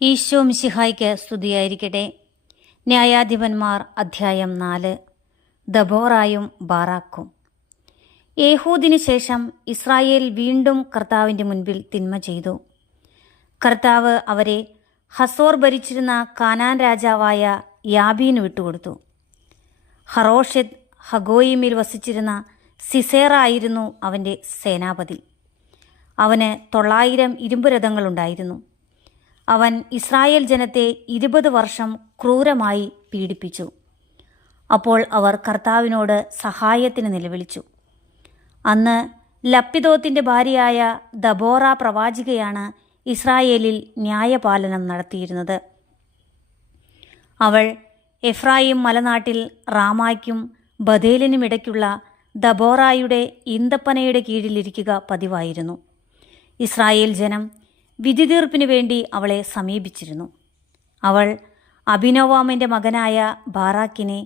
ഈശോ മിശിഹായ്ക്ക് സ്തുതിയായിരിക്കട്ടെ. ന്യായാധിപന്മാർ അധ്യായം 4. ദബോറായും ബാറാക്കും. ഏഹൂദിന് ശേഷം ഇസ്രായേൽ വീണ്ടും കർത്താവിൻ്റെ മുൻപിൽ തിന്മ ചെയ്തു. കർത്താവ് അവരെ ഹസോർ ഭരിച്ചിരുന്ന കാനാൻ രാജാവായ യാബീന് വിട്ടുകൊടുത്തു. ഹറോഷെത് ഹഗോയിമിൽ വസിച്ചിരുന്ന സിസേറ ആയിരുന്നു അവൻ്റെ സേനാപതി. അവന് 900 ഇരുമ്പുരഥങ്ങളുണ്ടായിരുന്നു. അവൻ ഇസ്രായേൽ ജനത്തെ 20 വർഷം ക്രൂരമായി പീഡിപ്പിച്ചു. അപ്പോൾ അവർ കർത്താവിനോട് സഹായത്തിന് നിലവിളിച്ചു. അന്ന് ലപ്പിദോത്തിൻ്റെ ഭാര്യയായ ദബോറ പ്രവാചികയാണ് ഇസ്രായേലിൽ ന്യായപാലനം നടത്തിയിരുന്നത്. അവൾ എഫ്രായിം മലനാട്ടിൽ റാമായ്ക്കും ബഥേലിനുമിടയ്ക്കുള്ള ദബോറായുടെ ഈന്തപ്പനയുടെ കീഴിലിരിക്കുക പതിവായിരുന്നു. ഇസ്രായേൽ ജനം വിധിതീർപ്പിനു വേണ്ടി അവളെ സമീപിച്ചിരുന്നു. അവൾ അബിനോവാമിൻ്റെ മകനായ ബാറാക്കിനെ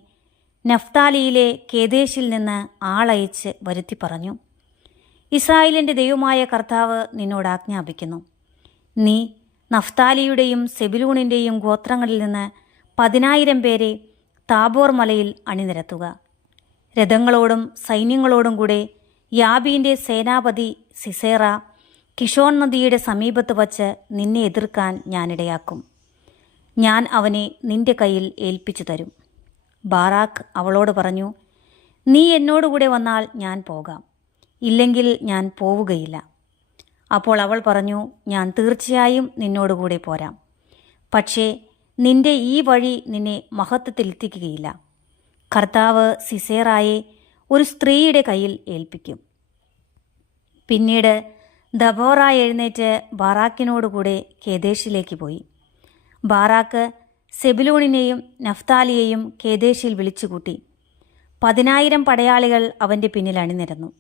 നഫ്താലിയിലെ കേദേശിൽ നിന്ന് ആളയച്ച് വരുത്തി പറഞ്ഞു, ഇസ്രായേലിൻ്റെ ദൈവമായ കർത്താവ് നിന്നോട് ആജ്ഞാപിക്കുന്നു, നീ നഫ്താലിയുടെയും സെബുലൂണിൻ്റെയും ഗോത്രങ്ങളിൽ നിന്ന് 10,000 പേരെ താബോർ മലയിൽ അണിനിരത്തുക. രഥങ്ങളോടും സൈന്യങ്ങളോടും കൂടെ യാബീൻ്റെ സേനാപതി സിസേറ കിഷോൺ നദിയുടെ സമീപത്ത് വച്ച് നിന്നെ എതിർക്കാൻ ഞാനിടയാക്കും. ഞാൻ അവനെ നിന്റെ കയ്യിൽ ഏൽപ്പിച്ചു തരും. ബാറാക്ക് അവളോട് പറഞ്ഞു, നീ എന്നോടുകൂടെ വന്നാൽ ഞാൻ പോകാം, ഇല്ലെങ്കിൽ ഞാൻ പോവുകയില്ല. അപ്പോൾ അവൾ പറഞ്ഞു, ഞാൻ തീർച്ചയായും നിന്നോടുകൂടെ പോരാം. പക്ഷേ നിന്റെ ഈ വഴി നിന്നെ മഹത്വത്തിലെത്തിക്കുകയില്ല. കർത്താവ് സിസേറായെ ഒരു സ്ത്രീയുടെ കയ്യിൽ ഏൽപ്പിക്കും. പിന്നീട് ദബോറ എഴുന്നേറ്റ് ബാറാക്കിനോടുകൂടെ കേദേശിലേക്ക് പോയി. ബാറാക്ക് സെബുലൂണിനെയും നഫ്താലിയെയും കേദേശിൽ വിളിച്ചുകൂട്ടി. 10,000 പടയാളികൾ അവൻ്റെ പിന്നിൽ അണിനിരന്നു.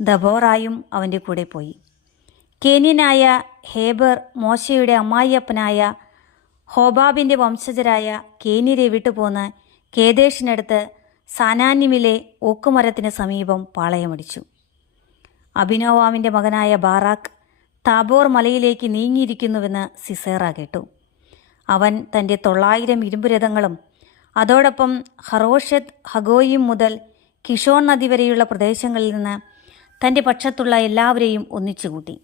ദബോറായും അവൻ്റെ കൂടെ പോയി. കേന്യനായ ഹേബർ മോശയുടെ അമ്മായിയപ്പനായ ഹോബാബിൻ്റെ വംശജരായ കേന്യരെ വിട്ടുപോന്ന് കേദേശിനടുത്ത് സാനാന്യമിലെ ഓക്കുമരത്തിന് സമീപം പാളയമടിച്ചു. അബിനോവാമിൻ്റെ മകനായ ബാറാക്ക് താബോർ മലയിലേക്ക് നീങ്ങിയിരിക്കുന്നുവെന്ന് സിസേറ കേട്ടു. അവൻ തൻ്റെ 900 ഇരുമ്പുരഥങ്ങളും അതോടൊപ്പം ഹറോഷെത് ഹഗോയിം മുതൽ കിഷോൺ നദി വരെയുള്ള പ്രദേശങ്ങളിൽ നിന്ന് തൻ്റെ പക്ഷത്തുള്ള എല്ലാവരെയും ഒന്നിച്ചുകൂട്ടി.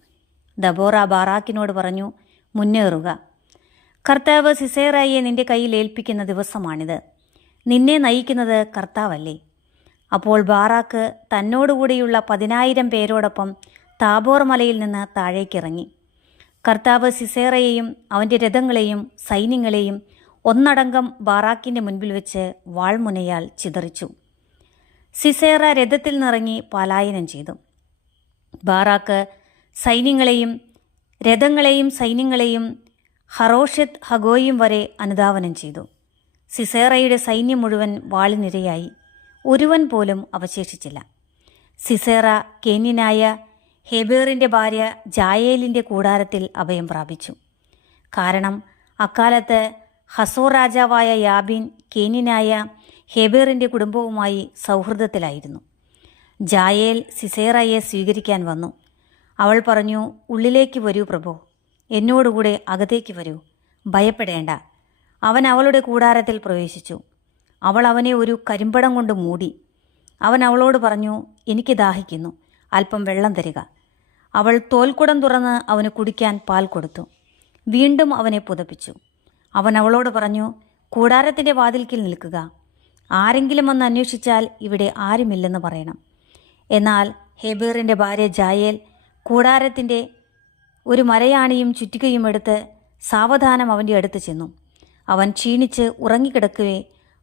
ദബോറ ബാറാക്കിനോട് പറഞ്ഞു, മുന്നേറുക. കർത്താവ് സിസേറയെ നിന്റെ കയ്യിൽ ഏൽപ്പിക്കുന്ന ദിവസമാണിത്. നിന്നെ നയിക്കുന്നത് കർത്താവല്ലേ? അപ്പോൾ ബാറാക്ക് തന്നോടുകൂടിയുള്ള 10,000 പേരോടൊപ്പം താബോർ മലയിൽ നിന്ന് താഴേക്കിറങ്ങി. കർത്താവ് സിസേറയെയും അവൻ്റെ രഥങ്ങളെയും സൈന്യങ്ങളെയും ഒന്നടങ്കം ബാറാക്കിൻ്റെ മുൻപിൽ വെച്ച് വാൾമുനയാൽ ചിതറിച്ചു. സിസേറ രഥത്തിൽ നിന്നിറങ്ങി പലായനം ചെയ്തു. ബാറാക്ക് സൈന്യങ്ങളെയും ഹറോഷെത് ഹഗോയിം വരെ അനുധാവനം ചെയ്തു. സിസേറയുടെ സൈന്യം മുഴുവൻ വാളിനിരയായി. ഒരുവൻ പോലും അവശേഷിച്ചില്ല. സിസേറ കേന്യനായ ഹേബേറിൻ്റെ ഭാര്യ ജായേലിൻ്റെ കൂടാരത്തിൽ അഭയം പ്രാപിച്ചു. കാരണം അക്കാലത്ത് ഹസോർ രാജാവായ യാബീൻ കേന്യനായ ഹേബേറിൻ്റെ കുടുംബവുമായി സൗഹൃദത്തിലായിരുന്നു. ജായേൽ സിസേറയെ സ്വീകരിക്കാൻ വന്നു. അവൾ പറഞ്ഞു, ഉള്ളിലേക്ക് വരൂ പ്രഭു, എന്നോടുകൂടെ അകത്തേക്ക് വരൂ, ഭയപ്പെടേണ്ട. അവൻ അവളുടെ കൂടാരത്തിൽ പ്രവേശിച്ചു. അവൾ അവനെ ഒരു കരിമ്പടം കൊണ്ട് മൂടി. അവൻ അവളോട് പറഞ്ഞു, എനിക്ക് ദാഹിക്കുന്നു, അല്പം വെള്ളം തരിക. അവൾ തോൽക്കുടം തുറന്ന് അവന് കുടിക്കാൻ പാൽ കൊടുത്തു. വീണ്ടും അവനെ പുതപ്പിച്ചു. അവൻ അവളോട് പറഞ്ഞു, കൂടാരത്തിൻ്റെ വാതിൽക്കൽ നിൽക്കുക. ആരെങ്കിലും വന്ന് അന്വേഷിച്ചാൽ ഇവിടെ ആരുമില്ലെന്ന് പറയണം. എന്നാൽ ഹേബേറിൻ്റെ ഭാര്യ ജായേൽ കൂടാരത്തിൻ്റെ ഒരു മരയാണിയും ചുറ്റികയും എടുത്ത് സാവധാനം അവൻ്റെ അടുത്ത് ചെന്നു. അവൻ ക്ഷീണിച്ച് ഉറങ്ങിക്കിടക്കവേ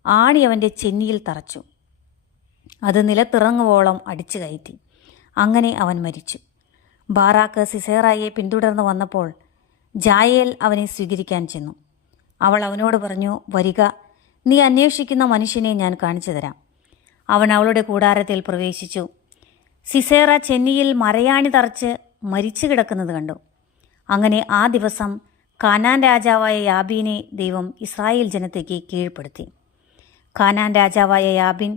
ആണി അവൻ്റെ ചെന്നിയിൽ തറച്ചു. അത് നിലത്തിറങ്ങുവോളം അടിച്ചു കയറ്റി. അങ്ങനെ അവൻ മരിച്ചു. ബാറാക്ക് സിസേറയെ പിന്തുടർന്ന് വന്നപ്പോൾ ജായേൽ അവനെ സ്വീകരിക്കാൻ ചെന്നു. അവൾ അവനോട് പറഞ്ഞു, വരിക, നീ അന്വേഷിക്കുന്ന മനുഷ്യനെ ഞാൻ കാണിച്ചു തരാം. അവൻ അവളുടെ കൂടാരത്തിൽ പ്രവേശിച്ചു. സിസേറ ചെന്നിയിൽ മരയാണി തറച്ച് മരിച്ചു കിടക്കുന്നത് കണ്ടു. അങ്ങനെ ആ ദിവസം കാനാൻ രാജാവായ യാബീനെ ദൈവം ഇസ്രായേൽ ജനത്തേക്ക് കീഴ്പ്പെടുത്തി. കാനാൻ രാജാവായ യാബീൻ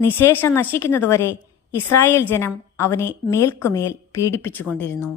നിശേഷം നശിക്കുന്നതുവരെ ഇസ്രായേൽ ജനം അവനെ മേൽക്കുമേൽ പീഡിപ്പിച്ചുകൊണ്ടിരുന്നു.